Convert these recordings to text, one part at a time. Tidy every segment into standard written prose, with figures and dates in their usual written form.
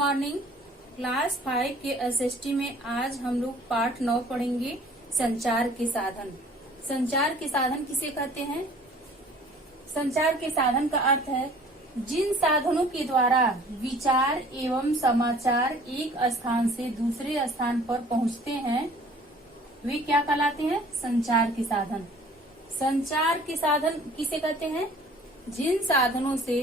Morning. Class 5 के SST में आज हम लोग पाठ 9 पढ़ेंगे, संचार के साधन। संचार के साधन किसे कहते हैं? संचार के साधन का अर्थ है जिन साधनों के द्वारा विचार एवं समाचार एक स्थान से दूसरे स्थान पर पहुंचते हैं, वे क्या कहलाते हैं? संचार के साधन। संचार के साधन किसे कहते हैं? जिन साधनों से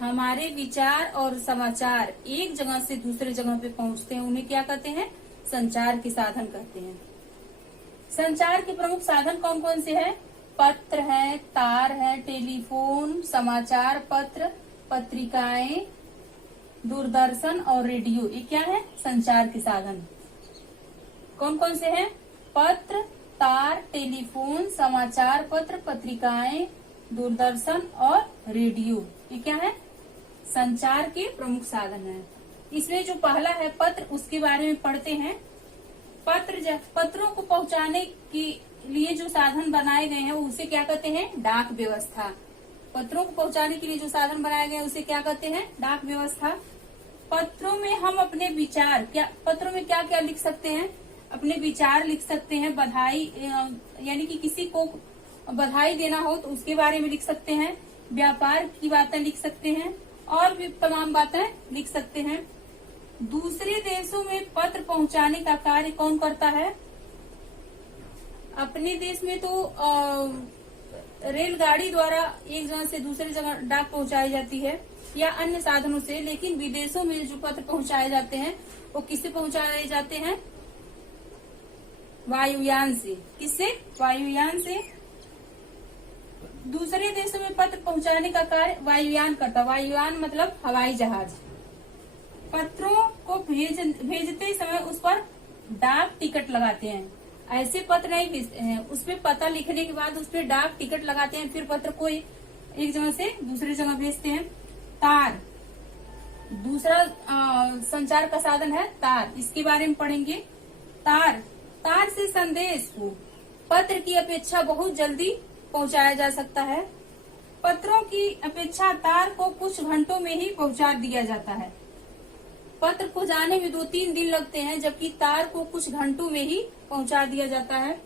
हमारे विचार और समाचार एक जगह से दूसरे जगह पे पहुंचते हैं, उन्हें क्या कहते हैं? संचार के साधन कहते हैं। संचार के प्रमुख साधन कौन कौन से हैं? पत्र है, तार है, टेलीफोन, समाचार पत्र, पत्रिकाएं, दूरदर्शन और रेडियो। ये क्या है? संचार के साधन। कौन कौन से हैं? पत्र, तार, टेलीफोन, समाचार पत्र, पत्रिकाएं, दूरदर्शन और रेडियो। ये क्या है? संचार के प्रमुख साधन है। इसमें जो पहला है पत्र, उसके बारे में पढ़ते हैं। पत्रों को पहुंचाने के लिए जो साधन बनाए गए हैं उसे क्या कहते हैं? डाक व्यवस्था। पत्रों को पहुंचाने के लिए जो साधन बनाए गए हैं उसे क्या कहते हैं? डाक व्यवस्था। पत्रों में हम अपने विचार पत्रों में क्या क्या लिख सकते हैं? अपने विचार लिख सकते हैं। बधाई यानी कि किसी को बधाई देना हो तो उसके बारे में लिख सकते हैं। व्यापार की बातें लिख सकते हैं और भी तमाम बातें लिख सकते हैं। दूसरे देशों में पत्र पहुंचाने का कार्य कौन करता है? अपने देश में तो रेलगाड़ी द्वारा एक जगह से दूसरी जगह डाक पहुंचाई जाती है या अन्य साधनों से, लेकिन विदेशों में जो पत्र पहुंचाए जाते हैं वो किससे पहुंचाए जाते हैं? वायुयान से। किससे? वायुयान से। दूसरे देशों में पत्र पहुंचाने का कार्य वायुयान करता। वायुयान मतलब हवाई जहाज। पत्रों को भेजते समय उस पर डाक टिकट लगाते हैं। ऐसे पत्र नहीं भेजते हैं, उसपे पता लिखने के बाद उस पर डाक टिकट लगाते हैं, फिर पत्र को एक जगह से दूसरी जगह भेजते हैं। तार दूसरा संचार का साधन है। तार, इसके बारे में पढ़ेंगे। तार से संदेश को पत्र की अपेक्षा बहुत जल्दी पहुंचाया जा सकता है। पत्रों की अपेक्षा तार को कुछ घंटों में ही पहुंचा दिया जाता है। पत्र को जाने में 2-3 दिन लगते हैं, जबकि तार को कुछ घंटों में ही पहुंचा दिया जाता है।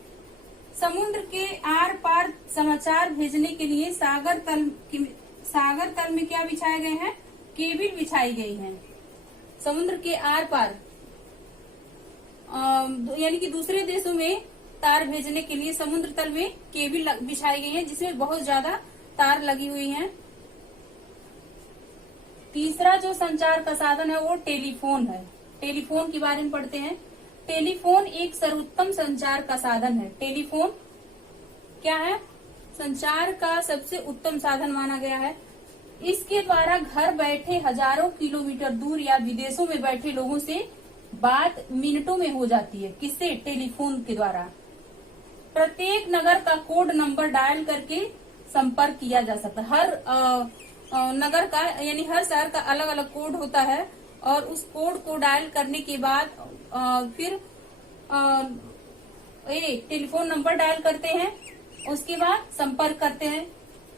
समुद्र के आर पार समाचार भेजने के लिए सागर तल में क्या बिछाए गए हैं? केबिल बिछाई गई है। समुद्र के आर पार यानी कि दूसरे देशों में तार भेजने के लिए समुद्र तल में केबिल बिछाई गई है, जिसमें बहुत ज्यादा तार लगी हुई हैं। तीसरा जो संचार का साधन है वो टेलीफोन है। टेलीफोन के बारे में पढ़ते हैं। टेलीफोन एक सर्वोत्तम संचार का साधन है। टेलीफोन क्या है? संचार का सबसे उत्तम साधन माना गया है। इसके द्वारा घर बैठे हजारों किलोमीटर दूर या विदेशों में बैठे लोगों से बात मिनटों में हो जाती है। किससे? टेलीफोन के द्वारा। प्रत्येक नगर का कोड नंबर डायल करके संपर्क किया जा सकता है। हर नगर का यानी हर शहर का अलग अलग कोड होता है और उस कोड को डायल करने के बाद फिर टेलीफोन नंबर डायल करते हैं, उसके बाद संपर्क करते हैं।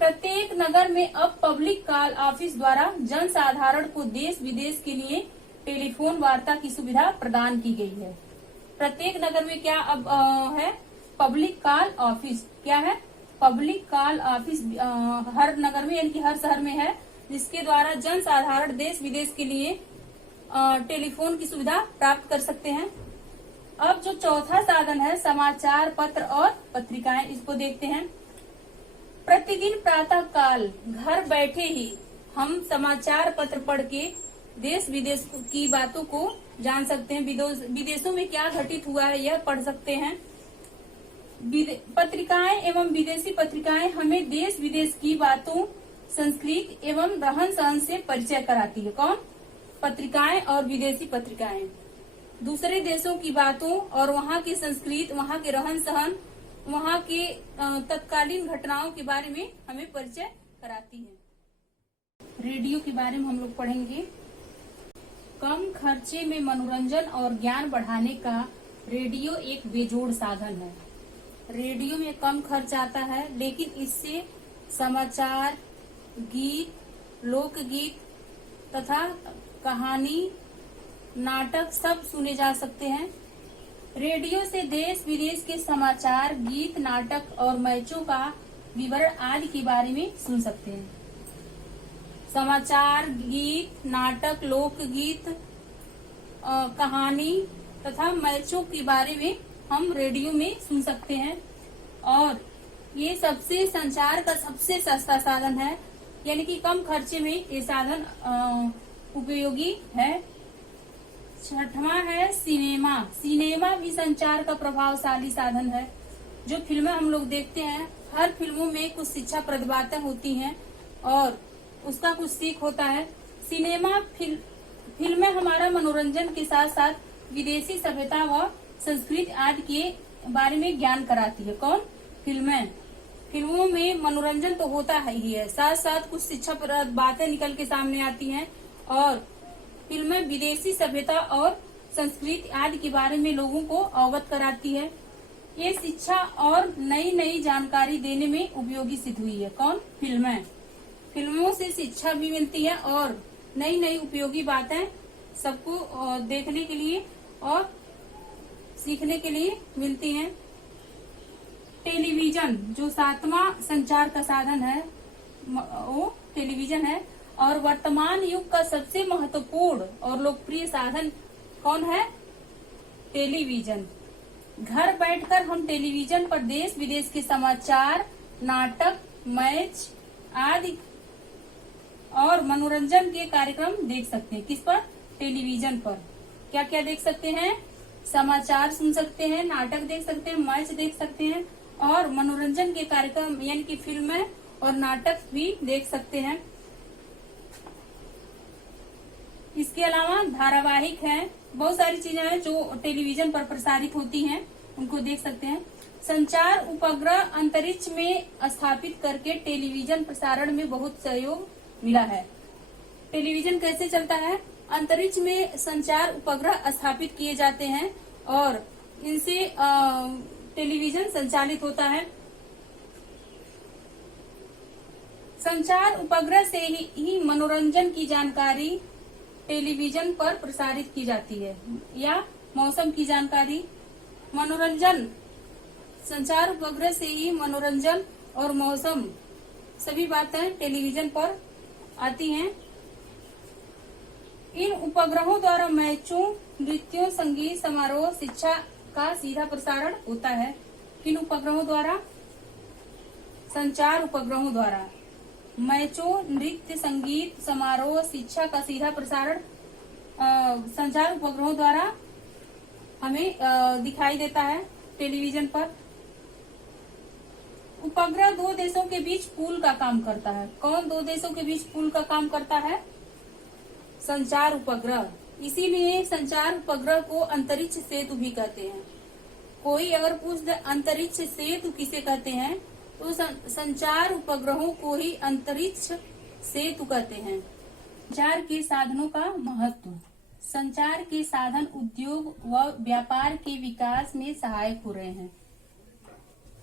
प्रत्येक नगर में अब पब्लिक कॉल ऑफिस द्वारा जन साधारण को देश विदेश के लिए टेलीफोन वार्ता की सुविधा प्रदान की गई है। प्रत्येक नगर में क्या अब है? Public call office. क्या है? पब्लिक कॉल ऑफिस हर नगर में यानी कि हर शहर में है, जिसके द्वारा जन साधारण देश विदेश के लिए टेलीफोन की सुविधा प्राप्त कर सकते हैं। अब जो चौथा साधन है समाचार पत्र और पत्रिकाएं, इसको देखते हैं। प्रतिदिन प्रातः काल घर बैठे ही हम समाचार पत्र पढ़ के देश विदेश की बातों को जान सकते हैं। विदेशों में क्या घटित हुआ है यह पढ़ सकते हैं। पत्रिकाएं एवं विदेशी पत्रिकाएं हमें देश विदेश की बातों, संस्कृति एवं रहन सहन से परिचय कराती है। कौन? पत्रिकाएं और विदेशी पत्रिकाएं दूसरे देशों की बातों और वहाँ की संस्कृति, वहाँ के रहन सहन, वहाँ के तत्कालीन घटनाओं के बारे में हमें परिचय कराती है। रेडियो के बारे में हम लोग पढ़ेंगे। कम खर्चे में मनोरंजन और ज्ञान बढ़ाने का रेडियो एक बेजोड़ साधन है। रेडियो में कम खर्च आता है, लेकिन इससे समाचार, गीत, लोकगीत तथा कहानी, नाटक सब सुने जा सकते हैं। रेडियो से देश विदेश के समाचार, गीत, नाटक और मैचों का विवरण आदि के बारे में सुन सकते हैं। समाचार, गीत, नाटक, लोकगीत, कहानी तथा मैचों के बारे में हम रेडियो में सुन सकते हैं। और ये सबसे संचार का सबसे सस्ता साधन है, यानी कि कम खर्चे में ये साधन उपयोगी है। छठवां है सिनेमा। सिनेमा भी संचार का प्रभावशाली साधन है। जो फिल्में हम लोग देखते हैं, हर फिल्मों में कुछ शिक्षाप्रद बातें होती हैं और उसका कुछ सीख होता है। सिनेमा फिल्में हमारा मनोरंजन के साथ साथ विदेशी सभ्यता व संस्कृति आदि के बारे में ज्ञान कराती है। कौन? फिल्में। फिल्मों में मनोरंजन तो होता ही है, साथ साथ कुछ शिक्षाप्रद बातें निकल के सामने आती हैं और फिल्में विदेशी सभ्यता और संस्कृति आदि के बारे में लोगों को अवगत कराती है। ये शिक्षा और नई नई जानकारी देने में उपयोगी सिद्ध हुई है। कौन? फिल्में। फिल्मों से शिक्षा भी मिलती है और नई नई उपयोगी बातें सबको देखने के लिए और सीखने के लिए मिलती हैं। टेलीविजन जो सातवां संचार का साधन है वो टेलीविजन है और वर्तमान युग का सबसे महत्वपूर्ण और लोकप्रिय साधन कौन है? टेलीविजन। घर बैठकर हम टेलीविजन पर देश विदेश के समाचार, नाटक, मैच आदि और मनोरंजन के कार्यक्रम देख सकते हैं। किस पर? टेलीविजन पर। क्या क्या देख सकते हैं? समाचार सुन सकते हैं, नाटक देख सकते हैं, मैच देख सकते हैं और मनोरंजन के कार्यक्रम यानी कि फिल्में और नाटक भी देख सकते हैं। इसके अलावा धारावाहिक हैं, बहुत सारी चीजें हैं जो टेलीविजन पर प्रसारित होती हैं, उनको देख सकते हैं। संचार उपग्रह अंतरिक्ष में स्थापित करके टेलीविजन प्रसारण में बहुत सहयोग मिला है। टेलीविजन कैसे चलता है? अंतरिक्ष में संचार उपग्रह स्थापित किए जाते हैं और इनसे टेलीविजन संचालित होता है। संचार उपग्रह से ही मनोरंजन की जानकारी टेलीविजन पर प्रसारित की जाती है या मौसम की जानकारी। मनोरंजन संचार उपग्रह से ही मनोरंजन और मौसम सभी बातें टेलीविजन पर आती हैं। इन उपग्रहों द्वारा मैचों, नृत्यों, संगीत समारोह, शिक्षा का सीधा प्रसारण होता है। किन उपग्रहों द्वारा? संचार उपग्रहों द्वारा मैचों, नृत्य, संगीत, समारोह, शिक्षा का सीधा प्रसारण संचार उपग्रहों द्वारा हमें दिखाई देता है टेलीविजन पर। उपग्रह दो देशों के बीच पुल का काम करता है। कौन दो देशों के बीच पुल का काम करता है? संचार उपग्रह। इसीलिए संचार उपग्रह को अंतरिक्ष सेतु भी कहते हैं। कोई अगर पूछ दे अंतरिक्ष सेतु किसे कहते हैं तो संचार उपग्रहों को ही अंतरिक्ष सेतु कहते हैं। संचार के साधनों का महत्व। संचार के साधन उद्योग व व्यापार के विकास में सहायक हो रहे हैं।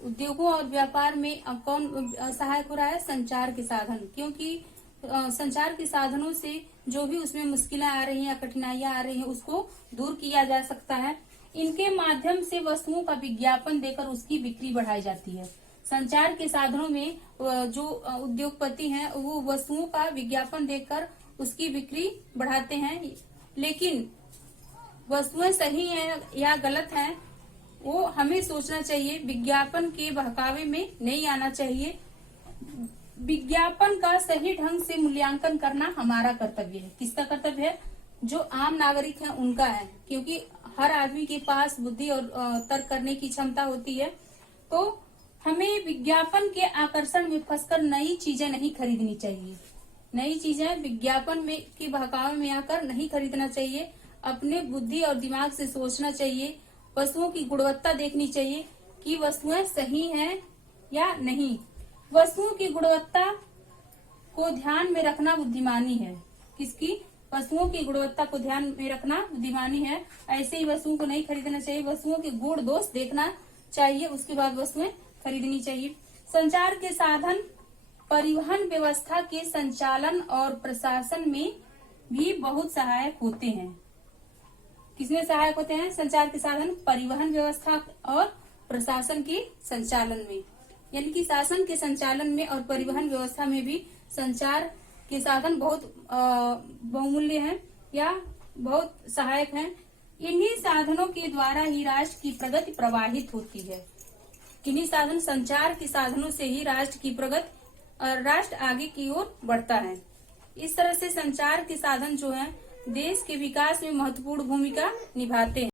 उद्योगों और व्यापार में कौन सहायक हो रहा है? संचार के साधन। क्योंकि संचार के साधनों से जो भी उसमें मुश्किलें आ रही हैं या कठिनाइयां आ रही हैं उसको दूर किया जा सकता है। इनके माध्यम से वस्तुओं का विज्ञापन देकर उसकी बिक्री बढ़ाई जाती है। संचार के साधनों में जो उद्योगपति हैं वो वस्तुओं का विज्ञापन देकर उसकी बिक्री बढ़ाते हैं, लेकिन वस्तुएं सही हैं या गलत हैं वो हमें सोचना चाहिए। विज्ञापन के बहकावे में नहीं आना चाहिए। विज्ञापन का सही ढंग से मूल्यांकन करना हमारा कर्तव्य है। किसका कर्तव्य है? जो आम नागरिक हैं उनका है, क्योंकि हर आदमी के पास बुद्धि और तर्क करने की क्षमता होती है। तो हमें विज्ञापन के आकर्षण में फंसकर नई चीजें नहीं खरीदनी चाहिए। नई चीजें विज्ञापन में के बहकावे में आकर नहीं खरीदना चाहिए। अपने बुद्धि और दिमाग से सोचना चाहिए। वस्तुओं की गुणवत्ता देखनी चाहिए कि वस्तुएं सही हैं या नहीं। वस्तुओं की गुणवत्ता को ध्यान में रखना बुद्धिमानी है। किसकी? वस्तुओं की गुणवत्ता को ध्यान में रखना बुद्धिमानी है। ऐसे ही वस्तुओं को नहीं खरीदना चाहिए। वस्तुओं के गुण दोष देखना चाहिए, उसके बाद वस्तुएं खरीदनी चाहिए। संचार के साधन परिवहन व्यवस्था के संचालन और प्रशासन में भी बहुत सहायक होते हैं। किसमें सहायक होते हैं संचार के साधन? परिवहन व्यवस्था और प्रशासन के संचालन में। यानी कि शासन के संचालन में और परिवहन व्यवस्था में भी संचार के साधन बहुत बहुमूल्य हैं या बहुत सहायक हैं। इन्हीं साधनों के द्वारा ही राष्ट्र की प्रगति प्रवाहित होती है। किन्हीं साधन संचार के साधनों से ही राष्ट्र की प्रगति और राष्ट्र आगे की ओर बढ़ता है। इस तरह से संचार के साधन जो है देश के विकास में महत्वपूर्ण भूमिका निभाते हैं।